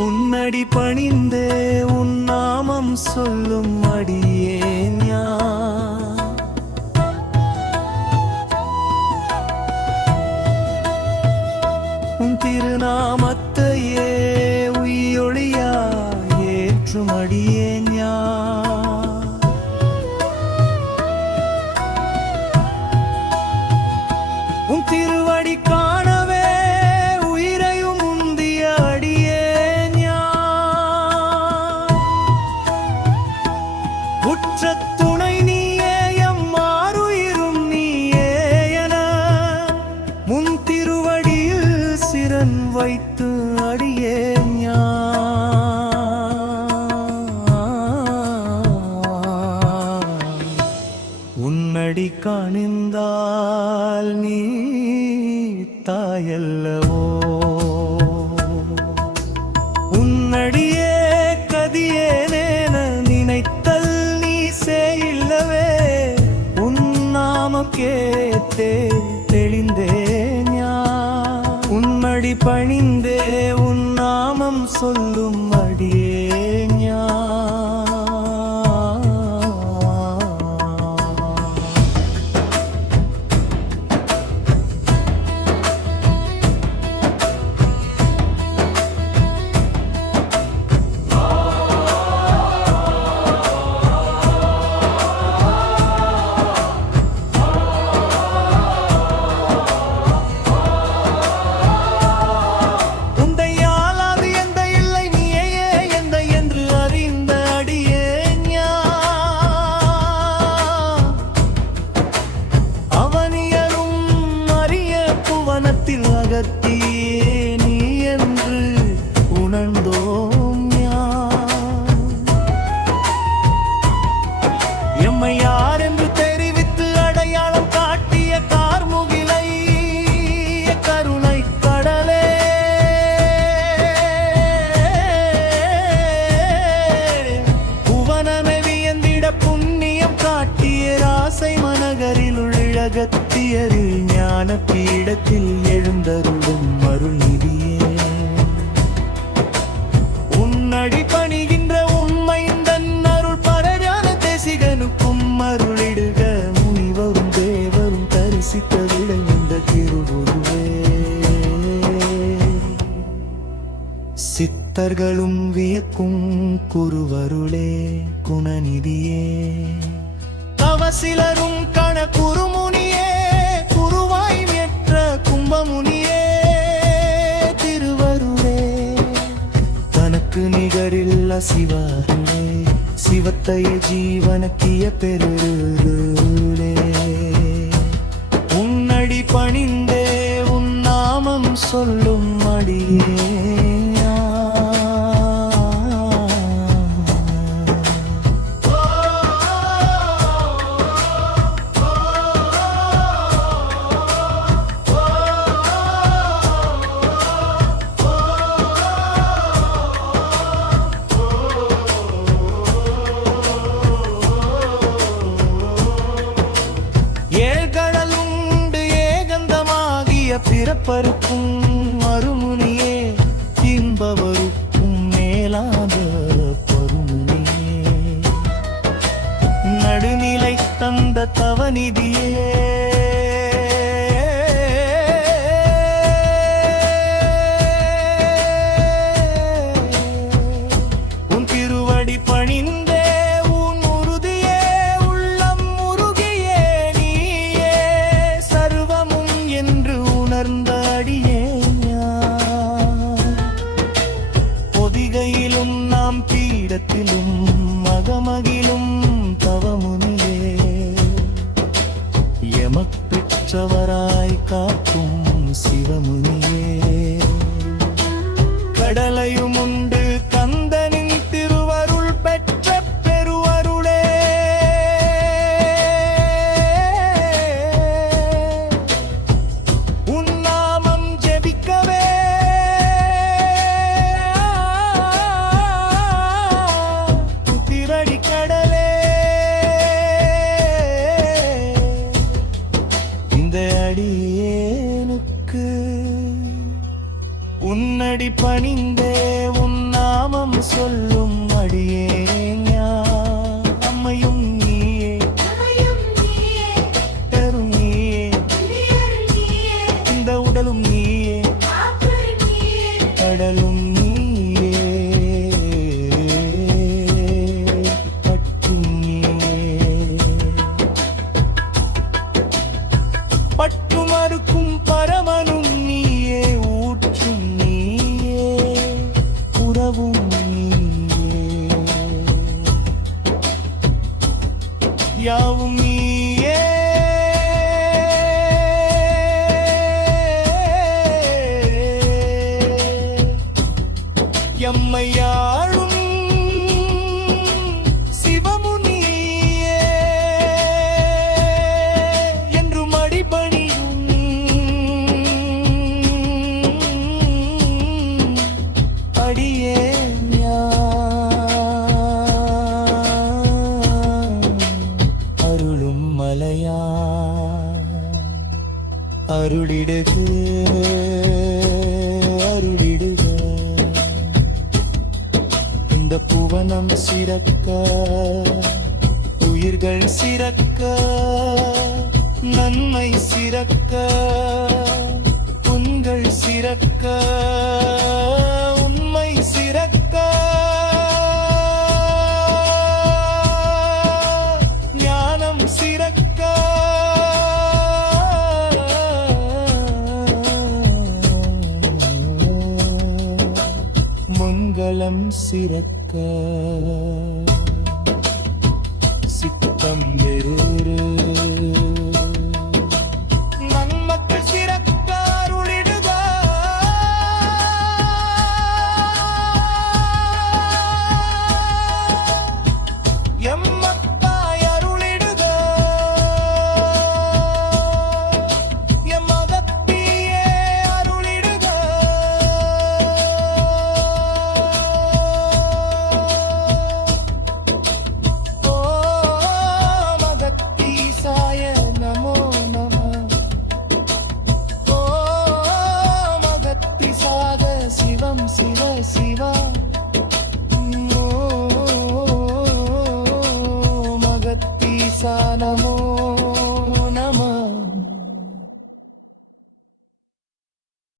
உன்னடி பணிந்தே உன் நாமம் சொல்லும் அடியேன் உன் திருநாமத்தையே உயிரொளியா ஏற்றும் அடியேன் உன் திருவடி காணவே உயிரையும் முந்திய அடியேன் உற்ற துணை நீயே எம்மாறுயிரும் நீயே என முன் திருவடியில் சிரன் வைத்து அடியேன் உன்னடி காணிந்தால் நீ தாயல்லவோ உன்னடியே கதியேனேன நினைத்தல் நீ செய்யில்லவே உன் நாமம் கேட்டே தெளிந்தேன் உன்னடி பணிந்தே உன் நாமம் சொல்லும் அடியேன் அகத்தியே நீ என்று உணர்ந்தோம் எம்மை யார் என்று தெரிவித்து அடையாளம் காட்டிய கார்முகிலை கருணை கடலே புவனமே வியந்திட புண்ணியம் காட்டிய ராசை மனகரில் உள்ளகத்தியரில் ஞான பீடத்தில் எழுந்தருளும் அருள்நிதியே உன்னடி பணிகின்ற உண்மைந்தன் அருள் பரஞான தேசிகனுக்கும் அருளிடுக முனிவரும் தேவரும் தரிசித்தவிட இந்த திருவுருவே சித்தர்களும் வியக்கும் குருவருளே குணநிதியே தவசிலரும் கண குருமுனியே குருவாய் வெற்ற கும்பமுனியே திருவருளே தனக்கு நிகரில்ல சிவருளே சிவத்தைய ஜீவனக்கிய பெருளே உன்னடி பணிந்தே உன் நாமம் சொல்லும் அடியே பிறப்பருக்கும் மறுமுனியே இன்பவருக்கும் மேலாத பருமுனியே நடுநிலை தந்த தவநிதியே உன் திருவடி பணிந்தே உன் உறுதியே உள்ளம் உருகியே நீயே சர்வமும் என்று உணர்ந்த பொதிகையிலும் நாம் பீடத்திலும் மகமகிலும் தவமுனியே எமப்பெற்றவராய் காக்கும் சிவமுனியே கடலையும் உண்டு கந்தனின் திருவருள் பெற்ற பெருவருளே உன் நாமம் ஜெபிக்கவே திரடி அடியே ஞான் அம்மையும் நீயே தரும் நீயே இந்த உடலும் நீயே கடலும் நீயே பற்றும் நீயே பட்டு மறுக்கும் பரமனும் நீயே ஊற்றும் நீயே உறவும் நீயே யாவும் நீயே எம்மையாழும் சிவமுனியே என்றும் அடிபணியும் அடியே அருளும் மலையா அருளிடுக அருளிடுக இந்த புவனம் சிறக்க உயிர்கள் சிறக்க நன்மை சிறக்க உங்கள் சிறக்க உண்மை சிறக்க ஞானம் சிறக்க மங்களம் சிறக்க சித்தம் வேறு நன்மக்கள் சிறக்க அருளிடுக எம்மத்தாய் அருளிடுக எம்மகத்தியே அருளிடுக ஓ மகத்தீசாய நமோ நம ஓ மகத்திசாக சிவம் சிவ சிவா